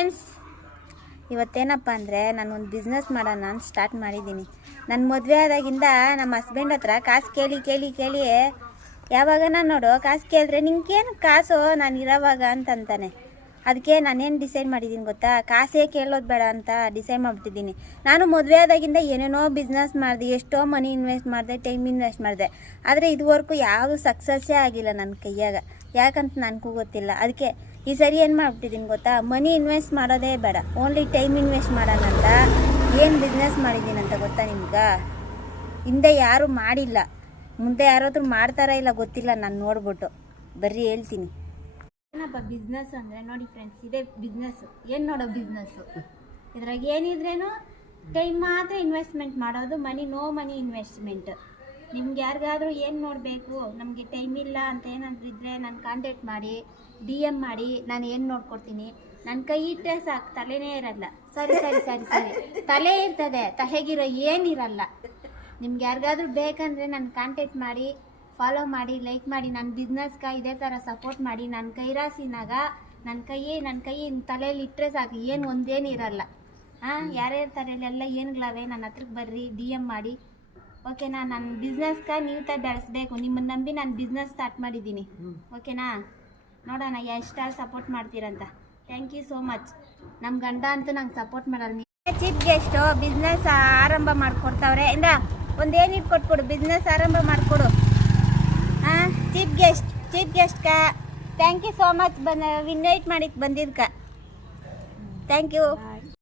Friends, ಇವತ್ತೇನಪ್ಪ ಅಂದರೆ ನಾನು ಒಂದು ಬಿಸ್ನೆಸ್ ಮಾಡೋಣ ಅಂತ ಸ್ಟಾರ್ಟ್ ಮಾಡಿದ್ದೀನಿ. ನನ್ನ ಮದುವೆ ಆದಾಗಿಂದ ನಮ್ಮ ಹಸ್ಬೆಂಡ್ ಹತ್ರ ಕಾಸು ಕೇಳಿ ಕೇಳಿ ಕೇಳಿ ಯಾವಾಗ ನಾನು ನೋಡು ಕಾಸು ಕೇಳಿದ್ರೆ ನಿಂಗೇನು ಕಾಸು ನಾನು ಇರೋವಾಗ ಅಂತಂತಾನೆ. ಅದಕ್ಕೆ ನಾನೇನು ಡಿಸೈಡ್ ಮಾಡಿದ್ದೀನಿ ಗೊತ್ತಾ, ಕಾಸೇ ಕೇಳೋದು ಬೇಡ ಅಂತ ಡಿಸೈಡ್ ಮಾಡಿಬಿಟ್ಟಿದ್ದೀನಿ. ನಾನು ಮದುವೆ ಆದಾಗಿಂದ ಏನೇನೋ ಬಿಸ್ನೆಸ್ ಮಾಡಿದೆ, ಎಷ್ಟೋ ಮನಿ ಇನ್ವೆಸ್ಟ್ ಮಾಡಿದೆ, ಟೈಮ್ ಇನ್ವೆಸ್ಟ್ ಮಾಡಿದೆ. ಆದರೆ ಇದುವರೆಗೂ ಯಾವುದು ಸಕ್ಸಸ್ಸೇ ಆಗಿಲ್ಲ ನನ್ನ ಕೈಯಾಗ. ಯಾಕಂತ ನನಗೂ ಗೊತ್ತಿಲ್ಲ. ಅದಕ್ಕೆ ಈ ಸರಿ ಏನು ಮಾಡಿಬಿಟ್ಟಿದ್ದೀನಿ ಗೊತ್ತಾ, ಮನಿ ಇನ್ವೆಸ್ಟ್ ಮಾಡೋದೇ ಬೇಡ, ಓನ್ಲಿ ಟೈಮ್ ಇನ್ವೆಸ್ಟ್ ಮಾಡೋಣ ಅಂತ ಏನು ಬಿಸ್ನೆಸ್ ಮಾಡಿದ್ದೀನಿ ಅಂತ ಗೊತ್ತಾ ನಿಮ್ಗೆ? ಹಿಂದೆ ಯಾರೂ ಮಾಡಿಲ್ಲ, ಮುಂದೆ ಯಾರಾದರೂ ಮಾಡ್ತಾರಾ ಇಲ್ಲ ಗೊತ್ತಿಲ್ಲ. ನಾನು ನೋಡ್ಬಿಟ್ಟು ಬರ್ರಿ ಹೇಳ್ತೀನಿ. ಏನಪ್ಪ ಬಿಸ್ನೆಸ್ ಅಂದರೆ, ನೋಡಿ ಫ್ರೆಂಡ್ಸ್, ಇದೇ ಬಿಸ್ನೆಸ್ಸು. ಏನು ನೋಡೋ ಬಿಸ್ನೆಸ್ಸು, ಇದ್ರಾಗ ಏನಿದ್ರೇನು ಟೈಮ್ ಮಾತ್ರ ಇನ್ವೆಸ್ಟ್ಮೆಂಟ್ ಮಾಡೋದು, ನೋ ಮನಿ ಇನ್ವೆಸ್ಟ್ಮೆಂಟ್. ನಿಮ್ಗೆ ಯಾರಿಗಾದ್ರೂ ಏನು ನೋಡಬೇಕು, ನಮಗೆ ಟೈಮ್ ಇಲ್ಲ ಅಂತ ಏನಾದರೂ ಇದ್ದರೆ ನಾನು ಕಾಂಟ್ಯಾಕ್ಟ್ ಮಾಡಿ, DM ಮಾಡಿ, ನಾನು ಏನು ನೋಡ್ಕೊಡ್ತೀನಿ. ನನ್ನ ಕೈ ಇಟ್ಟರೆ ಸಾಕು, ತಲೆನೇ ಇರಲ್ಲ. ಸರಿ ಸರಿ ಸರಿ ಸರಿ ತಲೆ ಇರ್ತದೆ, ತಲೆಗಿರೋ ಏನಿರಲ್ಲ. ನಿಮ್ಗೆ ಯಾರಿಗಾದ್ರೂ ಬೇಕಂದರೆ ನಾನು ಕಾಂಟ್ಯಾಕ್ಟ್ ಮಾಡಿ, ಫಾಲೋ ಮಾಡಿ, ಲೈಕ್ ಮಾಡಿ, ನನ್ನ ಬಿಸ್ನೆಸ್ಗೆ ಇದೇ ಥರ ಸಪೋರ್ಟ್ ಮಾಡಿ. ನನ್ನ ಕೈ ರಾಸಿನಾಗ ನನ್ನ ಕೈ ತಲೆಯಲ್ಲಿ ಇಟ್ಟರೆ ಸಾಕು, ಏನು ಒಂದೇನು ಇರಲ್ಲ. ಯಾರ್ಯಾರ ತಲೆಯಲ್ಲೆಲ್ಲ ಏನುಗಳವೆ ನನ್ನ ಹತ್ರಕ್ಕೆ ಬರ್ರಿ, DM ಮಾಡಿ. ಓಕೆನಾ? ನನ್ನ ಬಿಸ್ನೆಸ್ಗೆ ನೀವು ಬೆಳೆಸ್ಬೇಕು. ನಿಮ್ಮನ್ನು ನಂಬಿ ನಾನು ಬಿಸ್ನೆಸ್ ಸ್ಟಾರ್ಟ್ ಮಾಡಿದ್ದೀನಿ. ಓಕೆನಾ? ನೋಡೋಣ ಎಷ್ಟು ಸಪೋರ್ಟ್ ಮಾಡ್ತೀರಂತ. Thank you so much. ನಮ್ಮ ಗಂಡ ಅಂತೂ ನಂಗೆ ಸಪೋರ್ಟ್ ಮಾಡಲ್ಲ. ಚೀಫ್ ಗೆಸ್ಟು ಬಿಸ್ನೆಸ್ ಆರಂಭ ಮಾಡಿಕೊಡ್ತಾವ್ರೆ. ಇಂದ ಒಂದೇನು ಇಟ್ಕೊಟ್ಬಿಡು, ಬಿಸ್ನೆಸ್ ಆರಂಭ ಮಾಡಿಕೊಡು. ಚೀಫ್ ಗೆಸ್ಟ್ಗೆ thank you so much. Invite ಮಾಡಿಕ್ಕೆ ಬಂದಿದ್ಕ ಥ್ಯಾಂಕ್ ಯು.